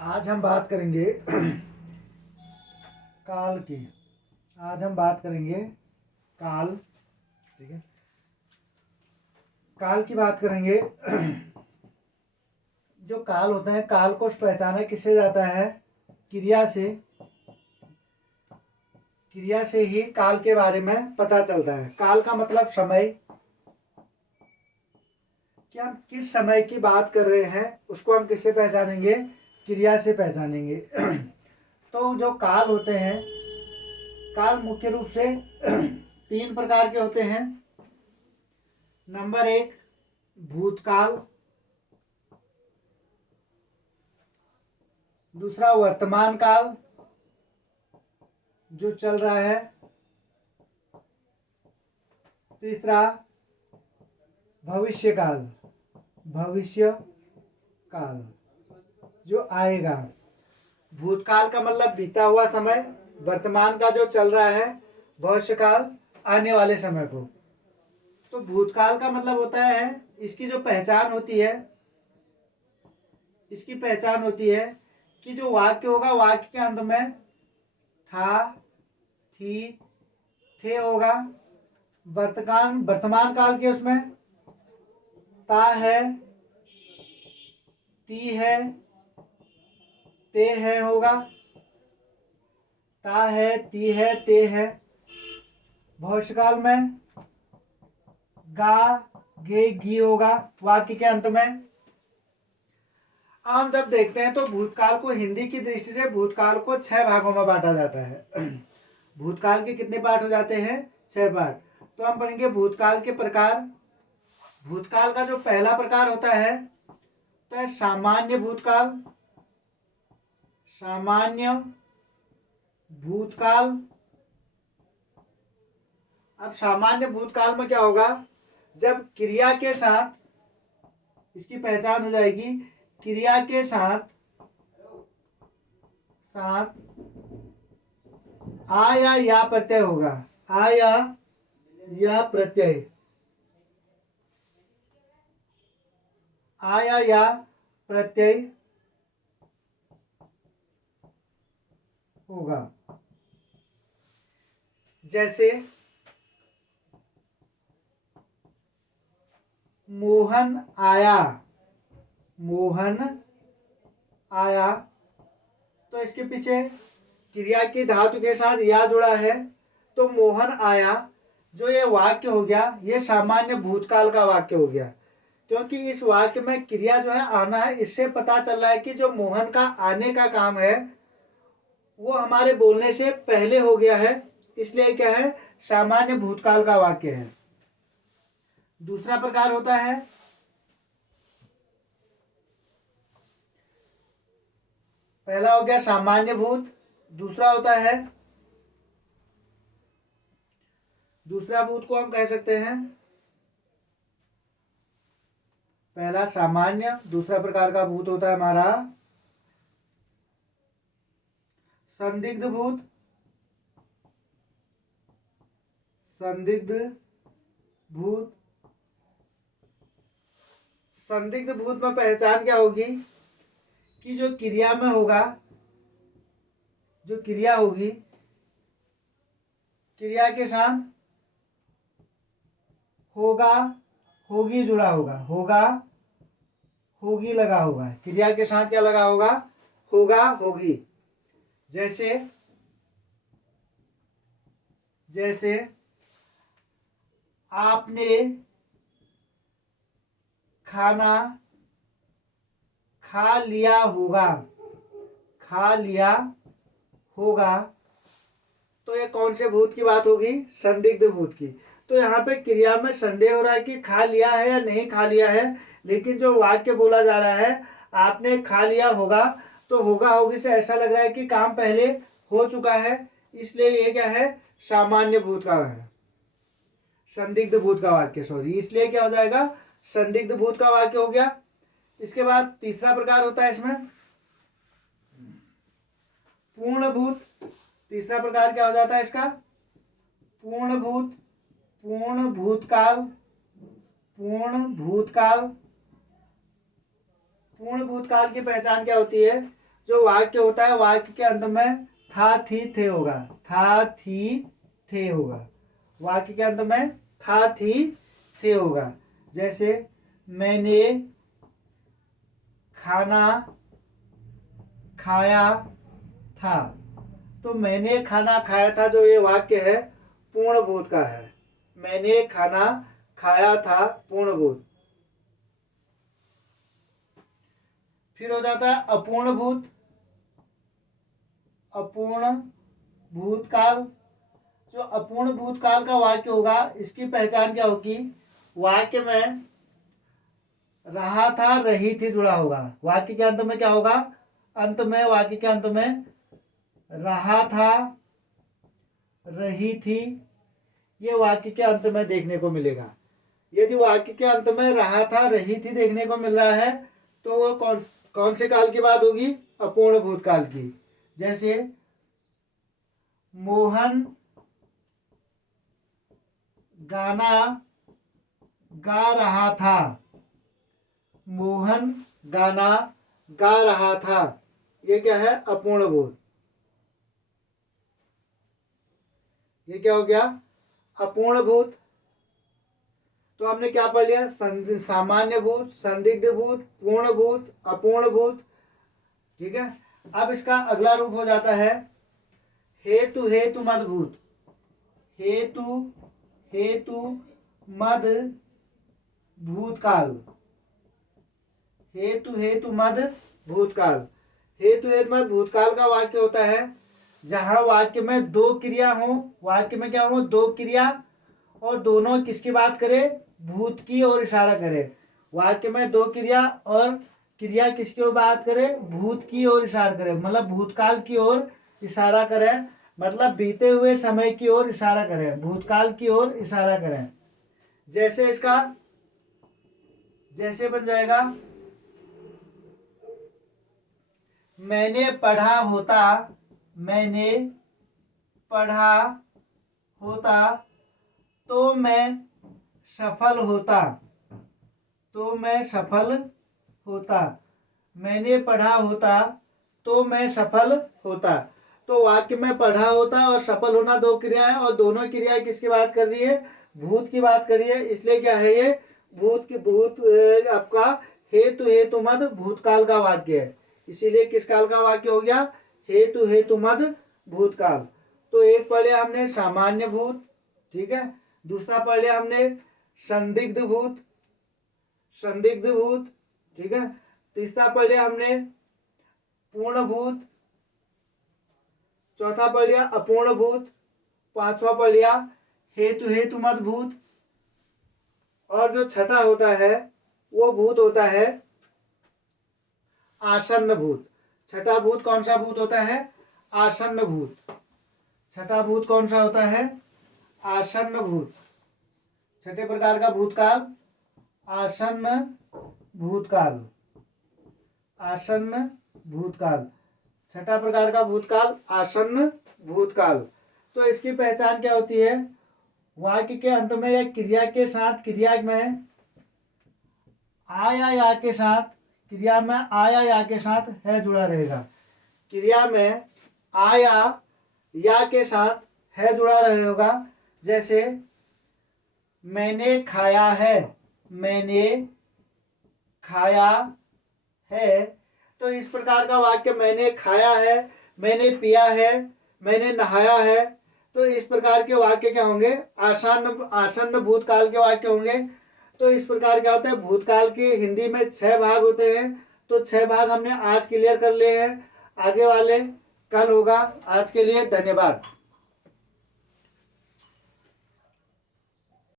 आज हम बात करेंगे काल की। आज हम बात करेंगे काल। ठीक है, काल की बात करेंगे। जो काल होता है, काल को पहचाना किससे जाता है? क्रिया से। क्रिया से ही काल के बारे में पता चलता है। काल का मतलब समय। कि हम किस समय की बात कर रहे हैं उसको हम किससे पहचानेंगे? क्रिया से पहचानेंगे। तो जो काल होते हैं, काल मुख्य रूप से 3 प्रकार के होते हैं। नंबर 1 भूतकाल, दूसरा वर्तमान काल जो चल रहा है, तीसरा भविष्य काल, भविष्य काल जो आएगा। भूतकाल का मतलब बीता हुआ समय, वर्तमान का जो चल रहा है, भविष्य काल आने वाले समय को। तो भूतकाल का मतलब होता है, इसकी जो पहचान होती है, इसकी पहचान होती है कि जो वाक्य होगा, वाक्य के अंत में था, थी, थे होगा। वर्तमान काल के उसमें ता है, ती है, ते है होगा। ता है, ती है, ते है। भविष्यकाल में गा, गे, गी होगा वाक्य के अंत में। हम जब देखते हैं तो भूतकाल को हिंदी की दृष्टि से भूतकाल को 6 भागों में बांटा जाता है। भूतकाल के कितने पार्ट हो जाते हैं? 6 पार्ट। तो हम पढ़ेंगे भूतकाल के प्रकार। भूतकाल का जो पहला प्रकार होता है तो है सामान्य भूतकाल। सामान्य भूतकाल। अब सामान्य भूतकाल में क्या होगा? जब क्रिया के साथ, इसकी पहचान हो जाएगी, क्रिया के साथ साथ आ या प्रत्यय होगा। आ या प्रत्यय, आ या प्रत्यय होगा। जैसे मोहन आया, मोहन आया, तो इसके पीछे क्रिया की धातु के साथ या जुड़ा है, तो मोहन आया जो ये वाक्य हो गया, ये सामान्य भूतकाल का वाक्य हो गया। क्योंकि इस वाक्य में क्रिया जो है आना है, इससे पता चल रहा है कि जो मोहन का आने का काम है वो हमारे बोलने से पहले हो गया है, इसलिए क्या है? सामान्य भूतकाल का वाक्य है। दूसरा प्रकार होता है पहला हो गया सामान्य भूत, दूसरा होता है, दूसरा भूत को हम कह सकते हैं पहला सामान्य, दूसरा प्रकार का भूत होता है हमारा संदिग्ध भूत। संदिग्ध भूत। संदिग्ध भूत में पहचान क्या होगी कि जो क्रिया में होगा, जो क्रिया होगी, क्रिया के साथ होगा, होगी जुड़ा होगा। होगा, होगी लगा होगा। क्रिया के साथ क्या लगा होगा? होगा, होगी। जैसे जैसे आपने खाना खा लिया होगा, खा लिया होगा, तो ये कौन से भूत की बात होगी? संदिग्ध भूत की। तो यहाँ पे क्रिया में संदेह हो रहा है कि खा लिया है या नहीं खा लिया है, लेकिन जो वाक्य बोला जा रहा है आपने खा लिया होगा, तो होगा होगी से ऐसा लग रहा है कि काम पहले हो चुका है, इसलिए ये क्या है? सामान्य भूत का है, संदिग्ध भूत का वाक्य, सॉरी, इसलिए क्या हो जाएगा? संदिग्ध भूत का वाक्य हो गया। इसके बाद तीसरा प्रकार होता है इसमें पूर्ण भूत। तीसरा प्रकार क्या हो जाता है इसका? पूर्ण भूत, पूर्ण भूतकाल, पूर्ण भूतकाल। पूर्ण भूतकाल की पहचान क्या होती है? जो वाक्य होता है वाक्य के अंत में था थी थे होगा, था थी थे होगा, वाक्य के अंत में था थी थे होगा। जैसे मैंने खाना खाया था, तो मैंने खाना खाया था जो ये वाक्य है पूर्ण भूत का है। मैंने खाना खाया था पूर्ण भूत। फिर हो जाता है अपूर्ण भूत। अपूर्ण भूतकाल। जो अपूर्ण भूतकाल का वाक्य होगा इसकी पहचान क्या होगी, वाक्य में रहा था रही थी जुड़ा होगा। वाक्य के अंत में क्या होगा, अंत में वाक्य के अंत में रहा था रही थी, ये वाक्य के अंत में देखने को मिलेगा। यदि वाक्य के अंत में रहा था रही थी देखने को मिल रहा है तो वो कौन से काल की बात होगी, अपूर्ण भूतकाल की। जैसे मोहन गाना गा रहा था, मोहन गाना गा रहा था, ये क्या है, अपूर्ण भूत। ये क्या हो गया, अपूर्ण भूत। तो हमने क्या पढ़ लिया, सामान्य भूत, संदिग्ध भूत, पूर्ण भूत, अपूर्ण भूत। ठीक है। अब इसका अगला रूप हो जाता है हेतु हेतु मद भूत। हेतु हेतु मद भूतकाल। हेतु हेतु मद भूतकाल। हेतु हेतु मद भूतकाल का वाक्य होता है जहां वाक्य में दो क्रिया हो, वाक्य में क्या हो, दो क्रिया, और दोनों किसकी बात करे, भूत की ओर इशारा करे। वाक्य में दो क्रिया और क्रिया किसकी ओर बात करे, भूत की ओर इशारा करे, मतलब भूतकाल की ओर इशारा करें, मतलब बीते हुए समय की ओर इशारा करें, भूतकाल की ओर इशारा करें। जैसे इसका जैसे बन जाएगा, मैंने पढ़ा होता, मैंने पढ़ा होता तो मैं सफल होता, तो मैं सफल होता। मैंने पढ़ा होता तो मैं सफल होता। तो वाक्य में पढ़ा होता और सफल होना दो क्रियाएं, और दोनों क्रियाएं किसकी बात कर रही है, भूत की बात कर रही है। इसलिए क्या है, ये भूत की भूत आपका हेतु हेतु मद भूतकाल का वाक्य है। इसीलिए किस काल का वाक्य हो गया, हेतु हेतु मद भूतकाल। तो एक पढ़ लिया हमने सामान्य भूत, ठीक है। दूसरा पढ़ लिया हमने संदिग्ध भूत, संदिग्ध भूत, ठीक है। तीसरा पढ़ लिया हमने पूर्ण भूत, चौथा पढ़ लिया अपूर्ण भूत, पांचवा पढ़ लिया हेतु हेतु मद भूत, और जो छठा होता है वो भूत होता है आसन्न भूत। छठा भूत कौन सा भूत होता है, आसन्न भूत। छठा भूत कौन सा होता है, आसन्न भूत। छठे प्रकार का भूतकाल आसन्न भूतकाल, आसन्न भूतकाल। छठा प्रकार का भूतकाल आसन्न भूतकाल। तो इसकी पहचान क्या होती है, वाक्य के अंत में या क्रिया के साथ, क्रिया में आया या के साथ, क्रिया में आया या के साथ है जुड़ा रहेगा। क्रिया में आया या के साथ है जुड़ा रहेगा। जैसे मैंने खाया है, मैंने खाया है, तो इस प्रकार का वाक्य मैंने खाया है, मैंने पिया है, मैंने नहाया है, तो इस प्रकार के वाक्य क्या होंगे, आसन्न आसन्न भूतकाल के वाक्य होंगे। तो इस प्रकार क्या होता है, भूतकाल के हिंदी में 6 भाग होते हैं। तो 6 भाग हमने आज क्लियर कर लिए हैं, आगे वाले कल होगा। आज के लिए धन्यवाद।